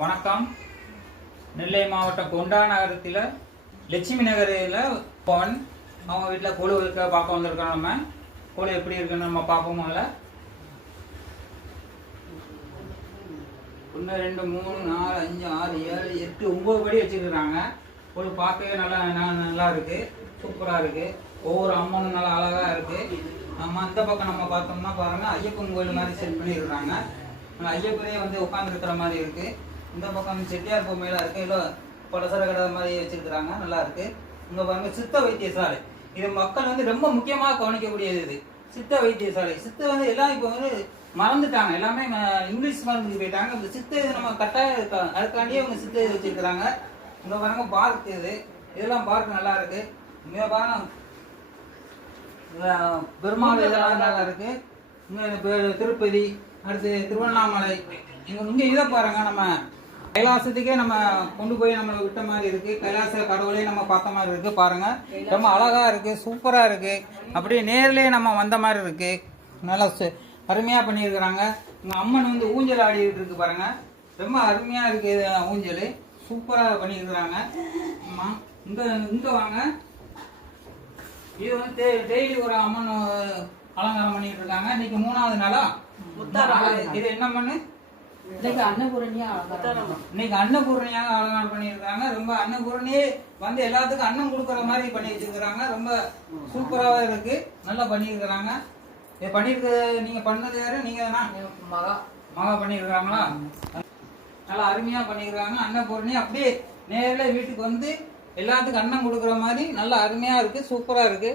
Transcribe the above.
வணக்கம். நெல்லை மாவட்டம் கொண்டா நகரத்தில் லட்சுமி நகரில் பவன் அவங்க வீட்டில் கோழி இருக்க பார்க்க வந்திருக்கோம். நம்ம கோழி எப்படி இருக்குன்னு நம்ம பார்ப்போம். முதல்ல 1 2 3 4 5 6 7 8 9 படி வச்சுருக்குறாங்க. கோழி பார்க்கவே நல்லா இருக்கு, சூப்பராக இருக்கு. ஒவ்வொரு அம்மனும் நல்லா அழகாக இருக்கு. நம்ம அந்த பக்கம் நம்ம பார்த்தோம்னா பாருங்க, ஐயப்பன் கோயில் மாதிரி செட் பண்ணியிருக்கிறாங்க. ஐயப்பனே வந்து உட்காந்துருக்கிற மாதிரி இருக்கு. இந்த பக்கம் செட்டியார் பொம்மையெல்லாம் இருக்கு, இல்லை பலசர கடை மாதிரி வச்சிருக்கிறாங்க, நல்லா இருக்கு. இங்க பாருங்க சித்த வைத்தியசாலை. இது மக்கள் வந்து ரொம்ப முக்கியமாக கவனிக்கக்கூடியது. இது சித்த வைத்தியசாலை. சித்த வந்து எல்லாம் இப்போ வந்து மறந்துட்டாங்க, எல்லாமே இங்கிலீஷ் மருந்துக்கு போயிட்டாங்க. இந்த சித்த இது நம்ம கட்டாயம் இருக்காங்க, அதுக்காண்டியே அவங்க சித்த இது வச்சிருக்கிறாங்க. இங்க பாருங்க பார்க், இதெல்லாம் பார்க் நல்லா இருக்கு. இங்க பாருங்க பெருமாள் இதெல்லாம் நல்லா இருக்கு. இங்க திருப்பதி, அடுத்து திருவண்ணாமலை. இங்க இதை பாருங்க, நம்ம கைலாசத்துக்கே நம்ம கொண்டு போய் நம்மளை விட்ட மாதிரி இருக்கு. கைலாச கடவுளே நம்ம பார்த்த மாதிரி இருக்கு. பாருங்க ரொம்ப அழகா இருக்கு, சூப்பரா இருக்கு. அப்படியே நேர்லயே நம்ம வந்த மாதிரி இருக்கு. நல்லா அருமையா பண்ணியிருக்கிறாங்க. உங்க அம்மன் வந்து ஊஞ்சல் ஆடிட்டு இருக்கு பாருங்க, ரொம்ப அருமையா இருக்கு. ஊஞ்சல் சூப்பரா பண்ணியிருக்கிறாங்க. ஆமா, இங்க வாங்க. இது வந்து டெய்லி ஒரு அம்மன் அலங்காரம் பண்ணிட்டு இருக்காங்க. இன்னைக்கு 3வது நாளா. இது என்ன மண்ணு? இன்னைக்கு அன்னபூரணியாக அலங்காரம் பண்ணியிருக்காங்க. ரொம்ப அன்னபூரணியே வந்து எல்லாத்துக்கும் அன்னம் கொடுக்குற மாதிரி பண்ணி வச்சிருக்கிறாங்க. ரொம்ப சூப்பராக இருக்கு, நல்லா பண்ணியிருக்கிறாங்க. இதை பண்ணியிருக்க நீங்க பண்ணது யாரு? நீங்க மகா பண்ணியிருக்கிறாங்களா? நல்லா அருமையா பண்ணியிருக்காங்க. அன்னபூரணி அப்படியே நேரில் வீட்டுக்கு வந்து எல்லாத்துக்கும் அன்னம் கொடுக்குற மாதிரி நல்லா அருமையா இருக்கு, சூப்பரா இருக்கு.